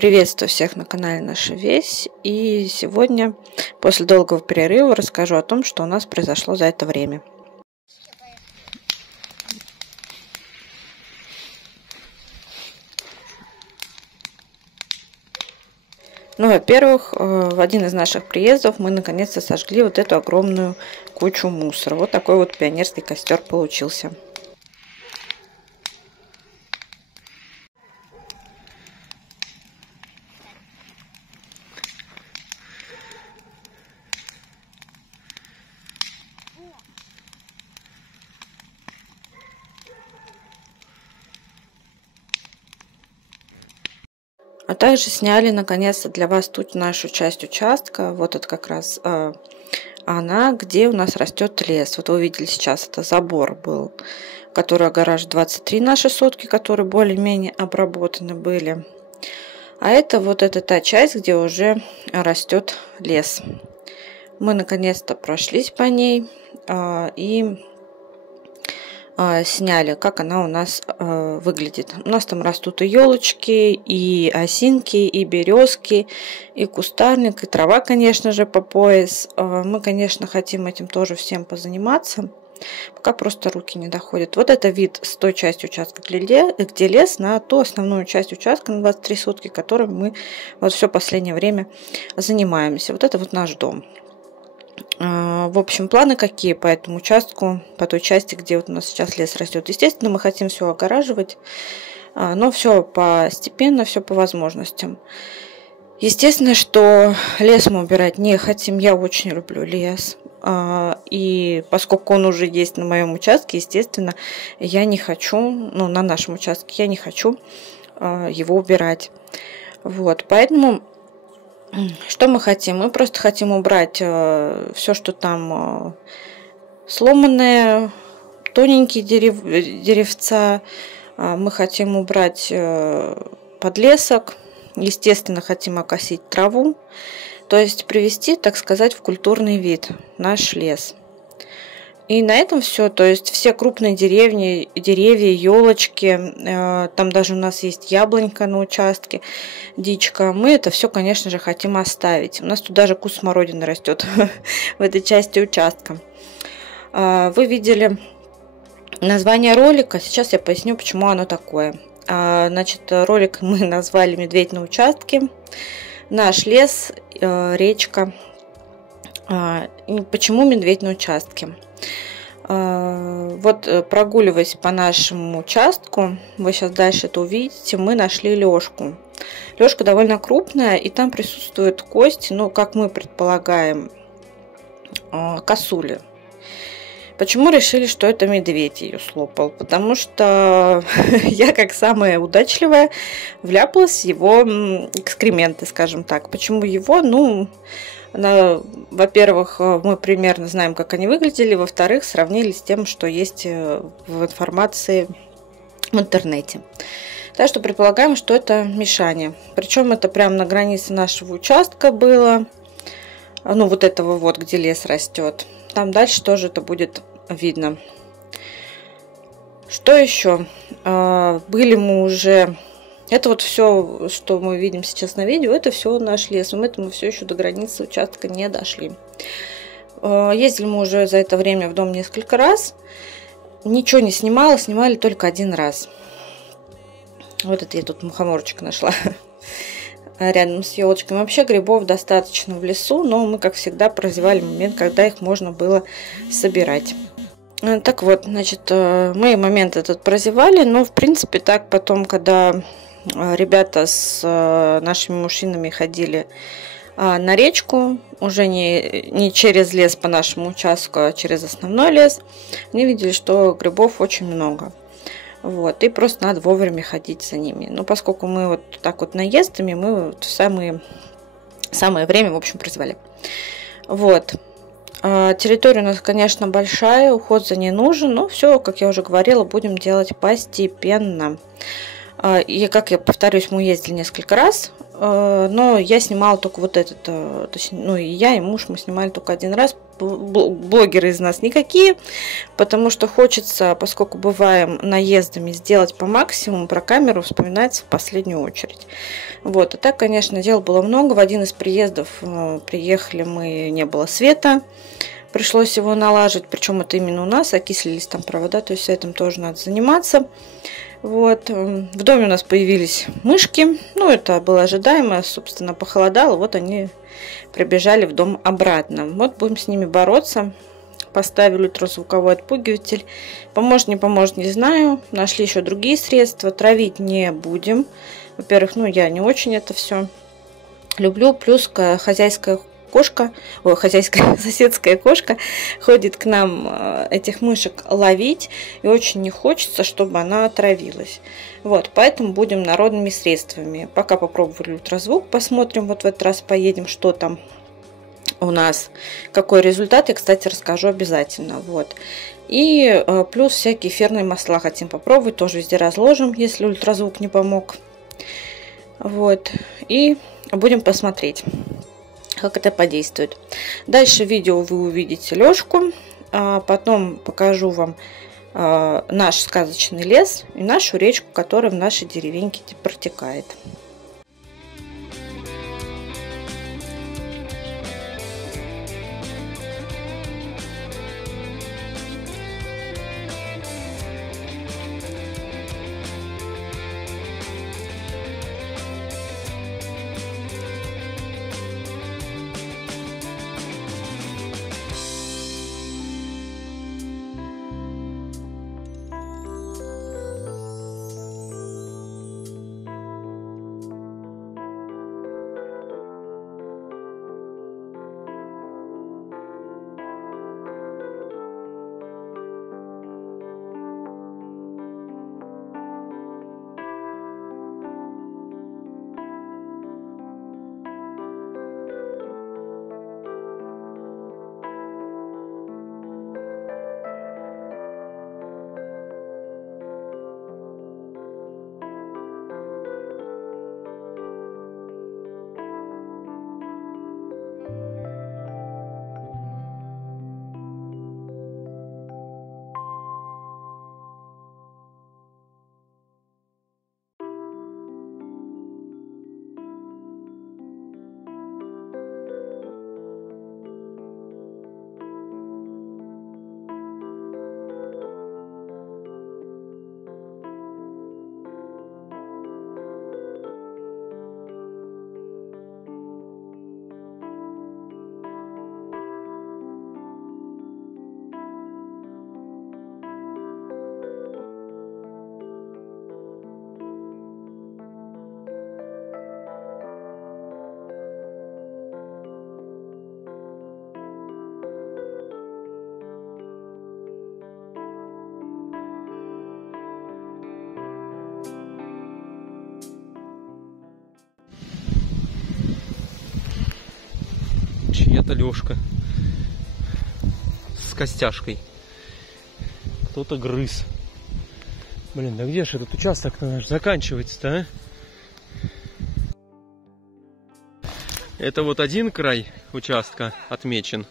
Приветствую всех на канале Наша Весь. И сегодня, после долгого перерыва, расскажу о том, что у нас произошло за это время. Ну, во-первых, в один из наших приездов мы наконец-то сожгли вот эту огромную кучу мусора. Вот такой вот пионерский костер получился. А также сняли наконец-то для вас тут нашу часть участка. Вот это как раз она, где у нас растет лес. Вот вы видели сейчас, это забор был, который огораживает 23 наши сотки, которые более-менее обработаны были. А это вот эта та часть, где уже растет лес. Мы наконец-то прошлись по ней и сняли, как она у нас выглядит. У нас там растут и елочки, и осинки, и березки, и кустарник, и трава, конечно же, по пояс. Мы, конечно, хотим этим тоже всем позаниматься, пока просто руки не доходят. Вот это вид с той части участка, где лес, на ту основную часть участка на 23 сутки, которой мы вот все последнее время занимаемся. Вот это вот наш дом. В общем, планы какие по этому участку, по той части, где вот у нас сейчас лес растет. Естественно, мы хотим все огораживать, но все постепенно, все по возможностям. Естественно, что лес мы убирать не хотим. Я очень люблю лес. И поскольку он уже есть на моем участке, естественно, я не хочу, ну, на нашем участке, я не хочу его убирать. Вот, поэтому... Что мы хотим? Мы просто хотим убрать все, что там сломанное, тоненькие деревца. Мы хотим убрать подлесок. Естественно, хотим окосить траву. То есть привести, так сказать, в культурный вид наш лес. И на этом все, то есть все крупные деревья, елочки, там даже у нас есть яблонька на участке, дичка. Мы это все, конечно же, хотим оставить. У нас тут даже куст смородины растет в этой части участка. Вы видели название ролика, сейчас я поясню, почему оно такое. Значит, ролик мы назвали «Медведь на участке», наш лес, речка. Почему медведь на участке? Вот прогуливаясь по нашему участку, вы сейчас дальше это увидите, мы нашли лёжку. Лёжка довольно крупная, и там присутствуют кости, ну, как мы предполагаем, косули. Почему решили, что это медведь ее слопал? Потому что я, как самая удачливая, вляпалась в его экскременты, скажем так. Почему его? Ну... Во-первых, мы примерно знаем, как они выглядели. Во-вторых, сравнили с тем, что есть в информации в интернете. Так что предполагаем, что это мишаня. Причем это прямо на границе нашего участка было. Ну, вот этого вот, где лес растет. Там дальше тоже это будет видно. Что еще? Были мы уже... Это вот все, что мы видим сейчас на видео, это все наш лес. Мы все еще до границы участка не дошли. Ездили мы уже за это время в дом несколько раз. Ничего не снимала, снимали только один раз. Вот это я тут мухоморчик нашла рядом с елочками. Вообще грибов достаточно в лесу, но мы, как всегда, прозевали момент, когда их можно было собирать. Так вот, значит, мы момент этот прозевали, но, в принципе, так потом, когда... Ребята с нашими мужчинами ходили на речку, уже не через лес по нашему участку, а через основной лес. Они видели, что грибов очень много. Вот, и просто надо вовремя ходить за ними. Но поскольку мы вот так вот наездами, мы вот в самое время, в общем, призвали. Вот. Территория у нас, конечно, большая, уход за ней нужен, но все, как я уже говорила, будем делать постепенно. И, как я повторюсь, мы ездили несколько раз, но я снимала только вот этот, точнее, ну и я, и муж, мы снимали только один раз, блогеры из нас никакие, потому что хочется, поскольку бываем наездами, сделать по максимуму, про камеру вспоминается в последнюю очередь. Вот, а так, конечно, дел было много. В один из приездов приехали мы, не было света, пришлось его налаживать, причем это именно у нас, окислились там провода, то есть этим тоже надо заниматься. Вот. В доме у нас появились мышки, ну это было ожидаемо, собственно, похолодало, вот они прибежали в дом обратно. Вот будем с ними бороться. Поставили ультразвуковой отпугиватель. Поможет, не поможет, не знаю. Нашли еще другие средства. Травить не будем. Во-первых, ну я не очень это все люблю. Плюс хозяйская кошка, соседская кошка ходит к нам этих мышек ловить, и очень не хочется, чтобы она отравилась. Вот, поэтому будем народными средствами. Пока попробовали ультразвук, посмотрим, вот в этот раз поедем, что там у нас, какой результат, я, кстати, расскажу обязательно. Вот. И плюс всякие эфирные масла хотим попробовать, тоже везде разложим, если ультразвук не помог. Вот, и будем посмотреть, как это подействует. Дальше в видео вы увидите Лёшку, потом покажу вам наш сказочный лес и нашу речку, которая в нашей деревеньке протекает. Чья-то Лёшка с костяшкой. Кто-то грыз. Блин, да где же этот участок наш заканчивается-то, а? Это вот один край участка отмечен.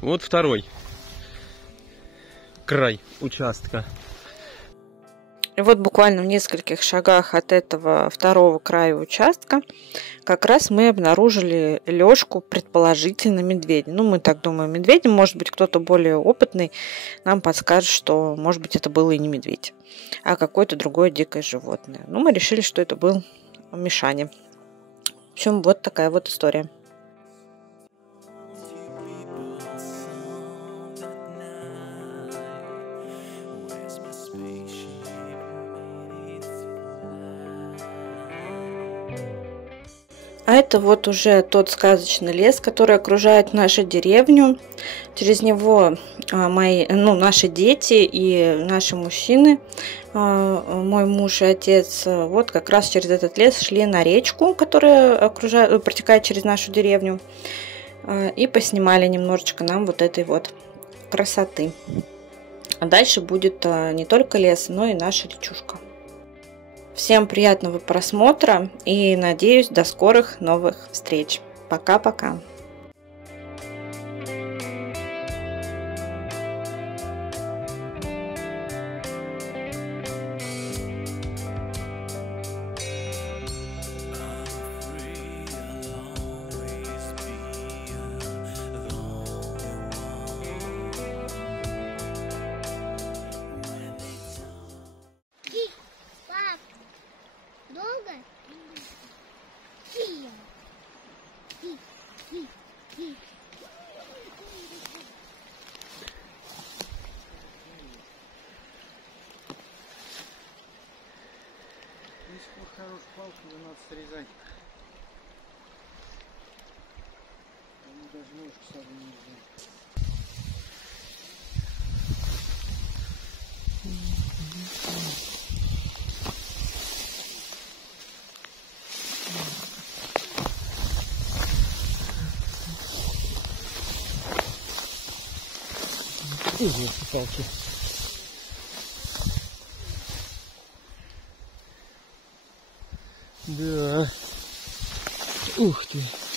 Вот второй край участка. И вот буквально в нескольких шагах от этого второго края участка как раз мы обнаружили Лёшку, предположительно медведя. Ну, мы так думаем, медведя. Может быть, кто-то более опытный нам подскажет, что, может быть, это было и не медведь, а какое-то другое дикое животное. Ну, мы решили, что это был Мишаня. В общем, вот такая вот история. А это вот уже тот сказочный лес, который окружает нашу деревню. Через него наши дети и наши мужчины, мой муж и отец, вот как раз через этот лес шли на речку, которая протекает через нашу деревню, и поснимали немножечко нам вот этой вот красоты. А дальше будет не только лес, но и наша речушка. Всем приятного просмотра и, надеюсь, до скорых новых встреч. Пока-пока. хорошую палку, ее надо срезать. Они даже ножку с собой не взяли. Палки. Да. Ух ты.